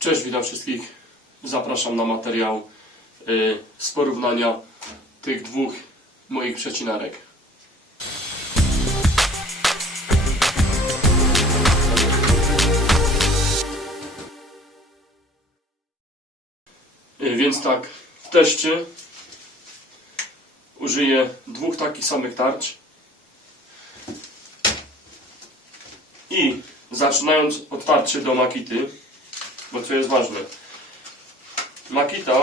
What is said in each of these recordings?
Cześć, witam wszystkich. Zapraszam na materiał y, z porównania tych dwóch moich przecinarek. Y, Więc tak, w teście użyję dwóch takich samych tarcz. I zaczynając od tarczy do Makity, bo co jest ważne. Makita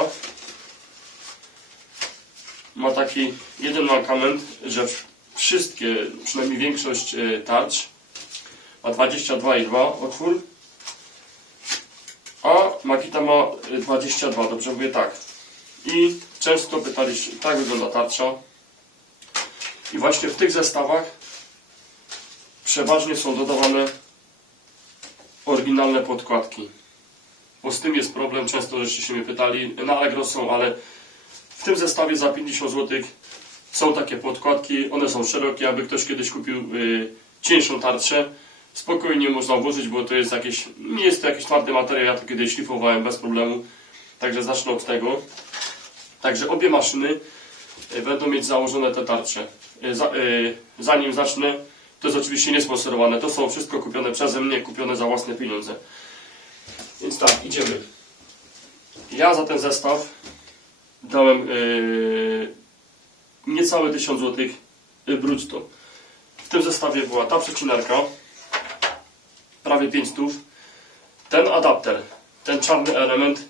ma taki jeden mankament, że wszystkie, przynajmniej większość e, tarcz ma 22,2 otwór, a Makita ma e, 22, dobrze mówię tak. I często pytaliście, tak wygląda tarcza. I właśnie w tych zestawach przeważnie są dodawane oryginalne podkładki. Bo z tym jest problem, często żeście się mnie pytali, na Allegro są, ale w tym zestawie za 50 zł są takie podkładki, one są szerokie, aby ktoś kiedyś kupił y, cieńszą tarczę, spokojnie można włożyć, bo to jest jakieś, nie jest to jakiś twardy materiał, ja to kiedyś szlifowałem bez problemu, także zacznę od tego. Także obie maszyny y, będą mieć założone te tarcze. Y, za, y, zanim zacznę, to jest oczywiście niesponsorowane, to są wszystko kupione przeze mnie, kupione za własne pieniądze. Więc tak, idziemy. Ja za ten zestaw dałem yy, niecałe 1000 zł yy, brutto. W tym zestawie była ta przecinarka, prawie 500. Ten adapter, ten czarny element,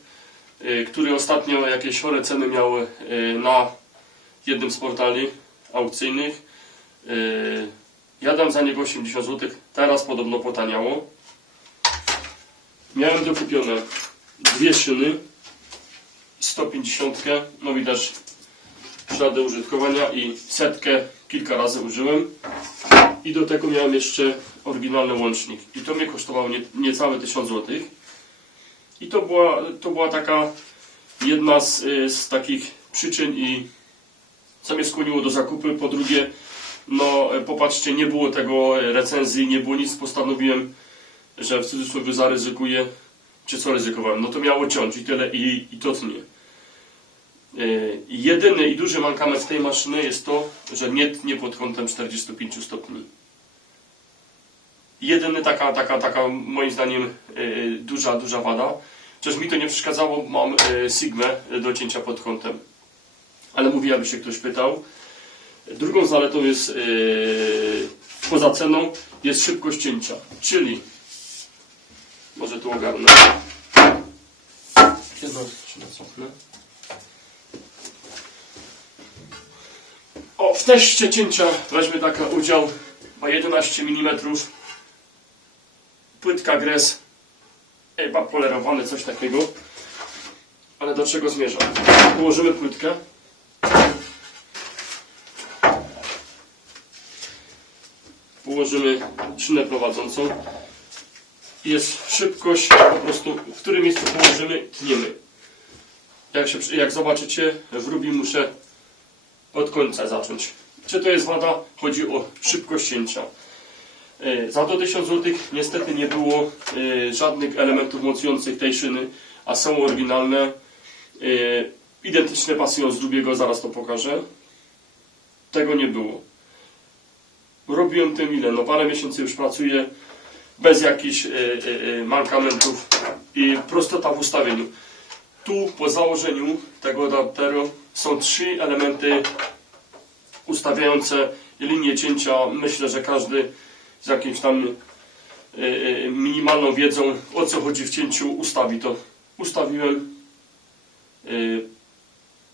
yy, który ostatnio jakieś chore ceny miał yy, na jednym z portali aukcyjnych. Yy, ja dam za niego 80 zł, teraz podobno potaniało. Miałem dokupione dwie szyny, 150, no widać ślady użytkowania i setkę kilka razy użyłem. I do tego miałem jeszcze oryginalny łącznik. I to mnie kosztowało nie, niecałe 1000 zł. I to była, to była taka jedna z, y, z takich przyczyn i co mnie skłoniło do zakupu. Po drugie, no e, popatrzcie, nie było tego e, recenzji, nie było nic, postanowiłem że w cudzysłowie zaryzykuję, czy co ryzykowałem, no to miało ciąć i tyle, i, i to tnie. Yy, jedyny i duży mankament tej maszyny jest to, że nie tnie pod kątem 45 stopni. Jedyny taka, taka, taka moim zdaniem yy, duża, duża wada. Chociaż mi to nie przeszkadzało, mam yy, Sigmę do cięcia pod kątem. Ale mówię, aby się ktoś pytał. Drugą zaletą jest, poza ceną, jest szybkość cięcia. Czyli może tu ogarnę. Jedno się nacofnę. O, w teście cięcia weźmy taki udział ma 11 mm. Płytka gres. Chyba polerowany, coś takiego. Ale do czego zmierzam? Położymy płytkę. Położymy szynę prowadzącą jest szybkość, po prostu w którym miejscu położymy, tniemy. Jak, się, jak zobaczycie, w Rubi muszę od końca zacząć. Czy to jest wada? Chodzi o szybkość cięcia. E, Za to 1000 zł niestety nie było e, żadnych elementów mocujących tej szyny, a są oryginalne. E, Identyczne pasują z drugiego, zaraz to pokażę. Tego nie było. Robiłem tym ile? No parę miesięcy już pracuję bez jakichś y, y, y, mankamentów i prostota w ustawieniu. Tu po założeniu tego adapteru są trzy elementy ustawiające linię cięcia. Myślę, że każdy z jakimś tam minimalną wiedzą o co chodzi w cięciu ustawi to. Ustawiłem,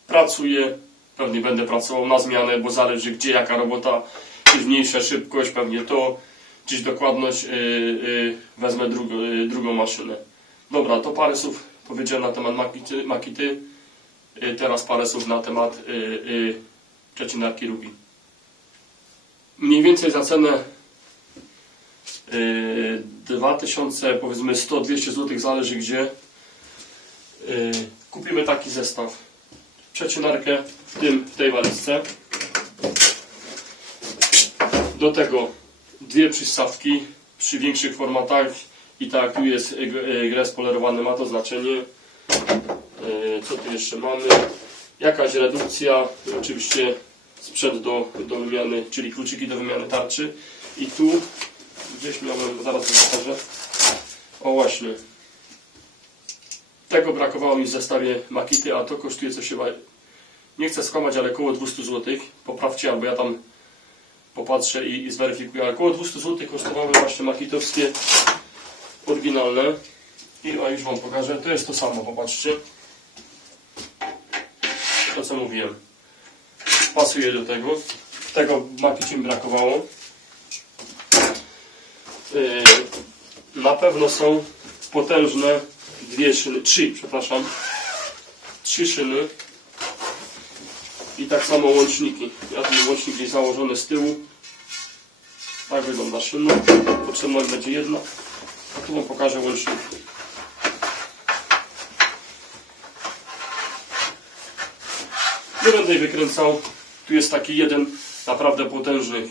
pracuję, pewnie będę pracował na zmianę, bo zależy gdzie jaka robota, czy mniejsza szybkość, pewnie to dziś dokładność, yy, yy, wezmę drugo, yy, drugą maszynę. Dobra, to parę słów powiedziałem na temat Makity. Makity. Teraz parę słów na temat przecinarki Ruby. Mniej więcej za cenę yy, 2000, powiedzmy 100-200 zł, zależy gdzie. Kupimy taki zestaw. Przecinarkę w, tym, w tej walizce. Do tego dwie przystawki przy większych formatach I tak, tu jest y, gres polerowany, ma to znaczenie. Y, Co tu jeszcze mamy? Jakaś redukcja, oczywiście sprzęt do, do wymiany, czyli kluczyki do wymiany tarczy. I tu gdzieś miałem, zaraz to pokażę. O właśnie. Tego brakowało mi w zestawie Makity, a to kosztuje coś chyba, nie chcę skłamać, ale około 200 zł. Poprawcie, albo ja tam popatrzę i, i zweryfikuję. Około 200 zł kosztowały właśnie makitowskie oryginalne. I o, już Wam pokażę. To jest to samo, popatrzcie. To co mówiłem. Pasuje do tego. Tego makicie mi brakowało. Yy, na pewno są potężne dwie szyny, trzy, przepraszam. Trzy szyny. I tak samo łączniki. Ja ten łącznik jest założony z tyłu. Tak wygląda szyna. Potrzebna będzie jedna. A tu Wam pokażę łącznik. Nie będę wykręcał. Tu jest taki jeden naprawdę potężny,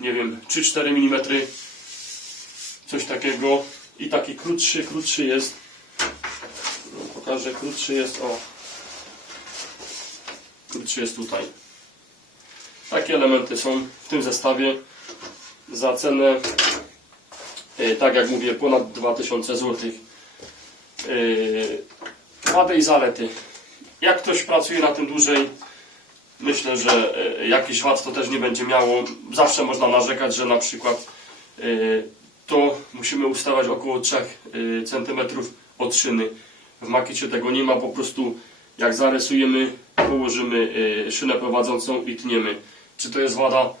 nie wiem, 3-4 mm. Coś takiego. I taki krótszy, krótszy jest. Pokażę, krótszy jest, o. Krótszy jest tutaj. Takie elementy są w tym zestawie za cenę, e, tak jak mówię, ponad 2000 zł. Wady i zalety. Jak ktoś pracuje na tym dłużej, myślę, że e, jakiś wad to też nie będzie miało. Zawsze można narzekać, że na przykład e, to musimy ustawać około 3 cm od szyny. W makiecie tego nie ma, po prostu jak zarysujemy, położymy e, szynę prowadzącą i tniemy. Czy to jest wada?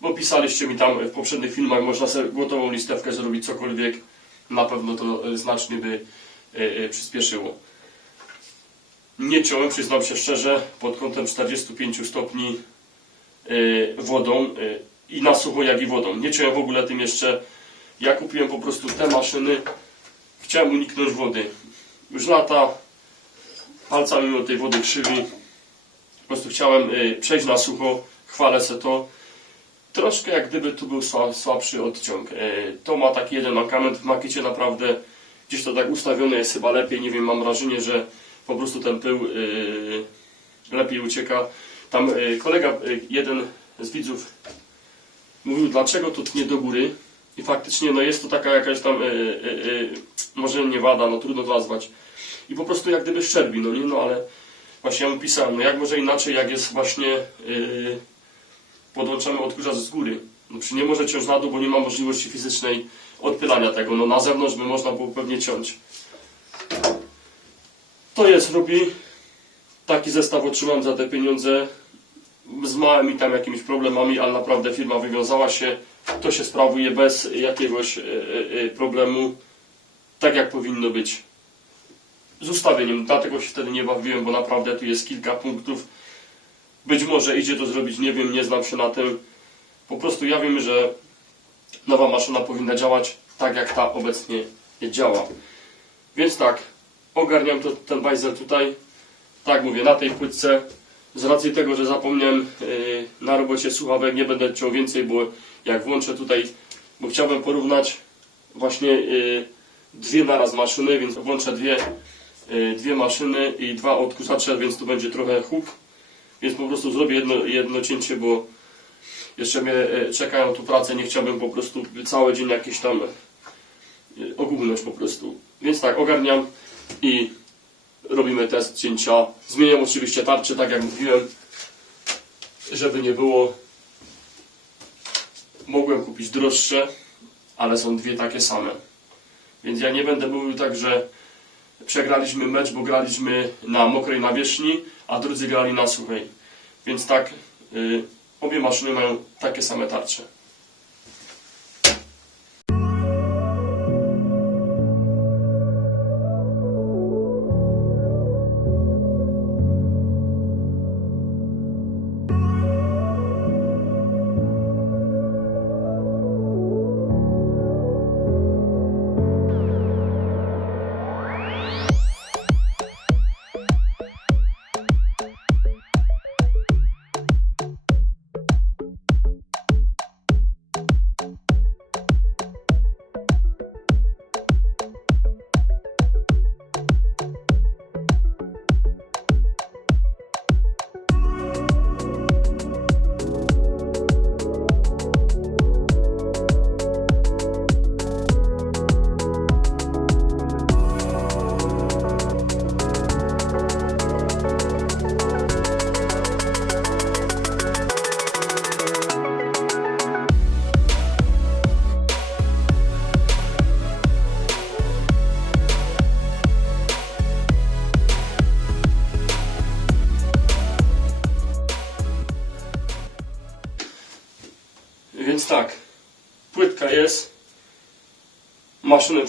Bo pisaliście mi tam w poprzednich filmach, można sobie gotową listewkę zrobić, cokolwiek. Na pewno to e, znacznie by e, przyspieszyło. Nie ciąłem, przyznam się szczerze, pod kątem 45 stopni wodą i na sucho, jak i wodą. Nie ciąłem w ogóle tym jeszcze. Ja kupiłem po prostu te maszyny. Chciałem uniknąć wody. Już lata, palcami mi od tej wody krzywi. Po prostu chciałem e, przejść na sucho, chwalę se to. Troszkę jak gdyby tu był sła- słabszy odciąg. E, To ma taki jeden mankament w makiecie naprawdę. Gdzieś to tak ustawione jest chyba lepiej. Nie wiem, mam wrażenie, że po prostu ten pył e, lepiej ucieka. Tam kolega, jeden z widzów mówił, dlaczego to tnie do góry. I faktycznie no jest to taka jakaś tam, może nie wada, no trudno to nazwać. I po prostu jak gdyby szczerbi, no nie, no ale właśnie ja mu pisałem, no jak może inaczej, jak jest właśnie e, podłączamy odkurzacz z góry. No przecież nie może ciąć na dół, bo nie ma możliwości fizycznej odpylania tego. No na zewnątrz by można było pewnie ciąć. To jest Ruby. Taki zestaw otrzymałem za te pieniądze. Z małymi tam jakimiś problemami, ale naprawdę firma wywiązała się. To się sprawuje bez jakiegoś e, e, e, problemu. Tak jak powinno być. Z ustawieniem. Dlatego się wtedy nie bawiłem, bo naprawdę tu jest kilka punktów. Być może idzie to zrobić, nie wiem, nie znam się na tym. Po prostu ja wiem, że nowa maszyna powinna działać tak, jak ta obecnie działa. Więc tak, ogarniam to, ten bajzel tutaj. Tak mówię, na tej płytce. Z racji tego, że zapomniałem yy, na robocie słuchawek, nie będę ciął więcej, bo jak włączę tutaj, bo chciałbym porównać właśnie yy, dwie naraz maszyny, więc włączę dwie, dwie maszyny i dwa odkurzacze, więc tu będzie trochę huk. Więc po prostu zrobię jedno, jedno cięcie, bo jeszcze mnie e, czekają tu prace, nie chciałbym po prostu cały dzień jakieś tam e, ogólność po prostu. Więc tak, ogarniam i robimy test cięcia. Zmieniam oczywiście tarczę, tak jak mówiłem, żeby nie było. Mogłem kupić droższe, ale są dwie takie same. Więc ja nie będę mówił tak, że przegraliśmy mecz, bo graliśmy na mokrej nawierzchni, a drudzy grali na suchej. Więc tak, y, obie maszyny mają takie same tarcze.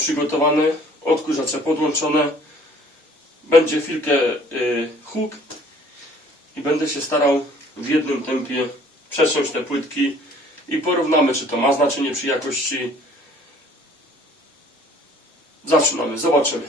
Maszyny przygotowane. Odkurzacze podłączone. Będzie chwilkę y, huk. I będę się starał w jednym tempie przeciąć te płytki. I porównamy, czy to ma znaczenie przy jakości. Zaczynamy, zobaczymy.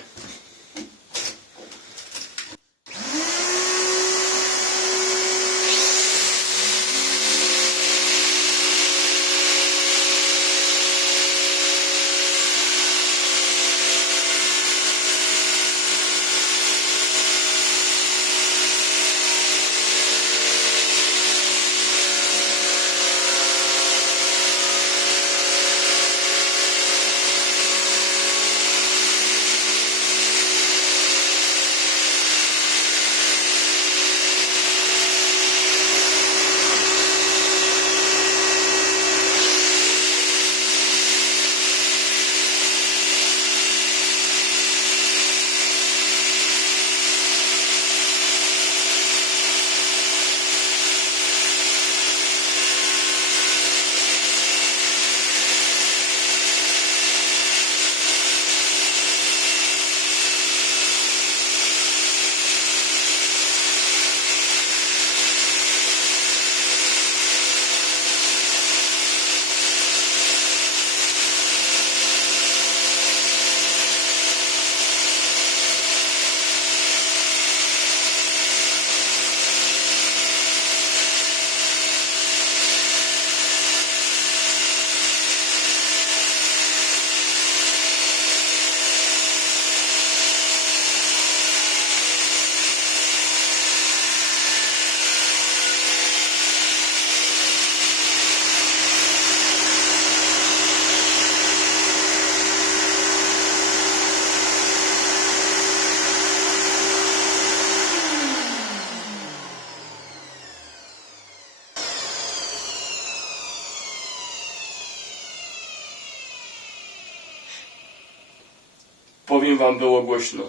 Powiem wam, było głośno.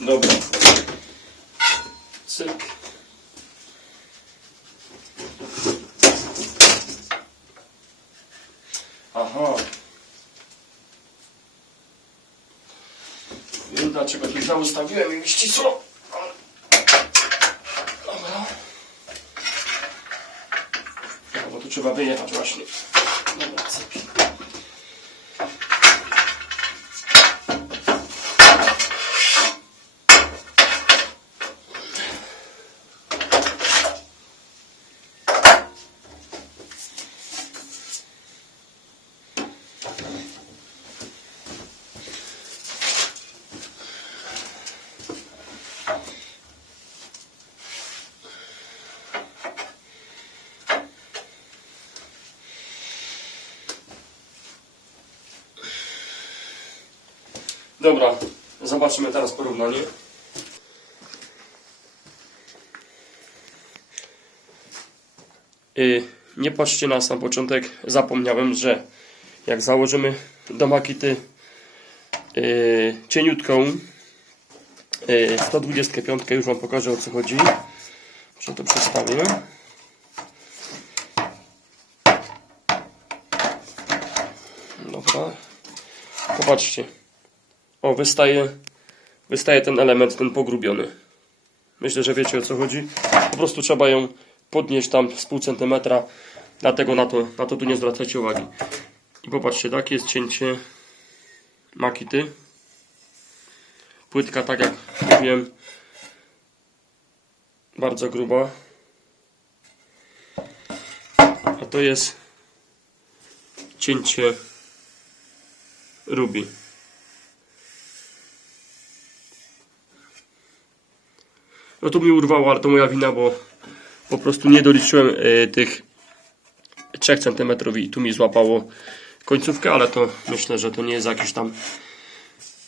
Dobra. Cyk. Aha. Wiem dlaczego tu zaustawiłem i ścisło. Dobra. No, bo tu trzeba wyjechać właśnie. Dobra, cyk. Dobra, zobaczymy teraz porównanie. Y, nie patrzcie na sam początek, zapomniałem, że jak założymy do makity y, cieniutką y, 125, już Wam pokażę o co chodzi. Że to przestawię. Dobra. Popatrzcie. O, wystaje, wystaje ten element, ten pogrubiony. Myślę, że wiecie o co chodzi. Po prostu trzeba ją podnieść tam z pół centymetra, dlatego na to, na to tu nie zwracajcie uwagi. I popatrzcie, takie jest cięcie makity. Płytka, tak jak mówiłem, bardzo gruba. A to jest cięcie rubi. No to mi urwało, ale to moja wina, bo po prostu nie doliczyłem y, tych 3 cm i tu mi złapało końcówkę, ale to myślę, że to nie jest jakiś tam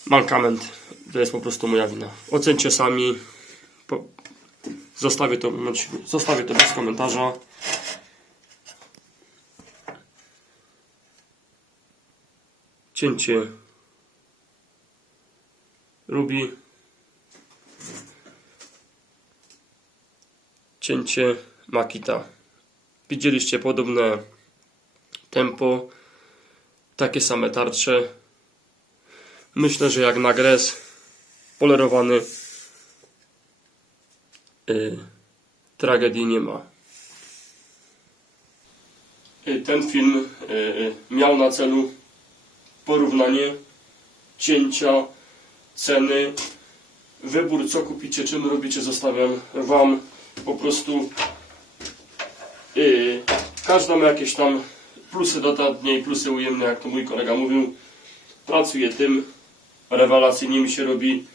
mankament. To jest po prostu moja wina. Ocencie sami. Po, zostawię, to, bądź- zostawię to bez komentarza. Cięcie rubi. Cięcie Makita. Widzieliście podobne tempo, takie same tarcze. Myślę, że jak na gres polerowany y, tragedii nie ma. Y, Ten film y, miał na celu porównanie cięcia, ceny, wybór co kupicie, czym robicie zostawiam Wam po prostu yy, każda ma jakieś tam plusy dodatnie i plusy ujemne, jak to mój kolega mówił. Pracuję tym, rewelacyjnie mi się robi,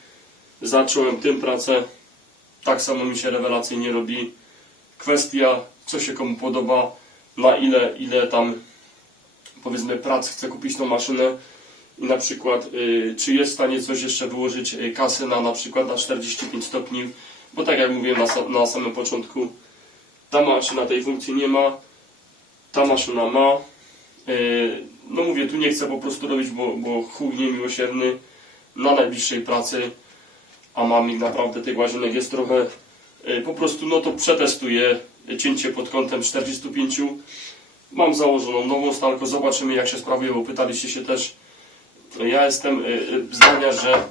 zacząłem tym pracę, tak samo mi się rewelacyjnie robi. Kwestia, co się komu podoba, na ile, ile tam powiedzmy prac chce kupić tą maszynę i na przykład y, czy jest w stanie coś jeszcze wyłożyć y, kasy na na przykład na 45 stopni, bo tak jak mówiłem na, na samym początku, ta maszyna tej funkcji nie ma, ta maszyna ma. Y, no mówię, tu nie chcę po prostu robić, bo, bo chuj na najbliższej pracy, a mam ich naprawdę tych łazienek jest trochę, y, po prostu no to przetestuję cięcie pod kątem 45 Mam założoną nową stalkę, zobaczymy jak się sprawuje, bo pytaliście się też. Ja jestem y, zdania, że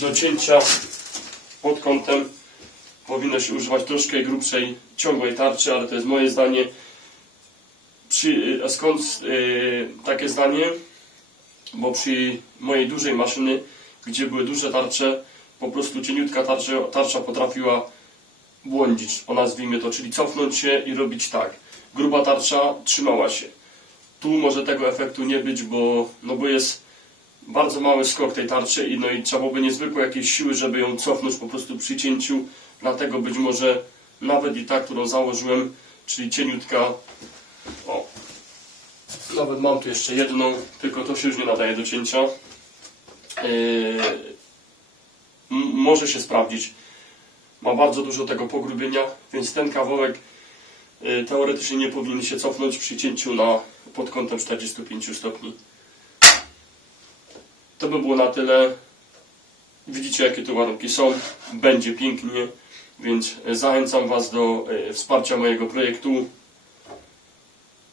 do, cięcia pod kątem powinno się używać troszkę grubszej, ciągłej tarczy, ale to jest moje zdanie. Przy, y, a skąd y, takie zdanie? Bo przy mojej dużej maszyny, gdzie były duże tarcze, po prostu cieniutka tarcza, tarcza potrafiła błądzić, o nazwijmy to, czyli cofnąć się i robić tak. Gruba tarcza trzymała się. Tu może tego efektu nie być, bo, no bo jest bardzo mały skok tej tarczy i, no i trzeba byłoby niezwykłe jakieś siły, żeby ją cofnąć po prostu przy cięciu. Dlatego być może nawet i ta, którą założyłem, czyli cieniutka. O. Nawet mam tu jeszcze jedną, tylko to się już nie nadaje do cięcia. Yy, może się sprawdzić ma bardzo dużo tego pogrubienia, więc ten kawałek y, teoretycznie nie powinien się cofnąć przy cięciu na pod kątem 45 stopni. To by było na tyle. Widzicie jakie tu warunki są. Będzie pięknie, więc zachęcam Was do y, wsparcia mojego projektu.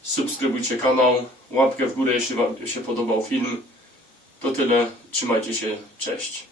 Subskrybujcie kanał, łapkę w górę jeśli Wam się podobał film. To tyle, trzymajcie się, cześć.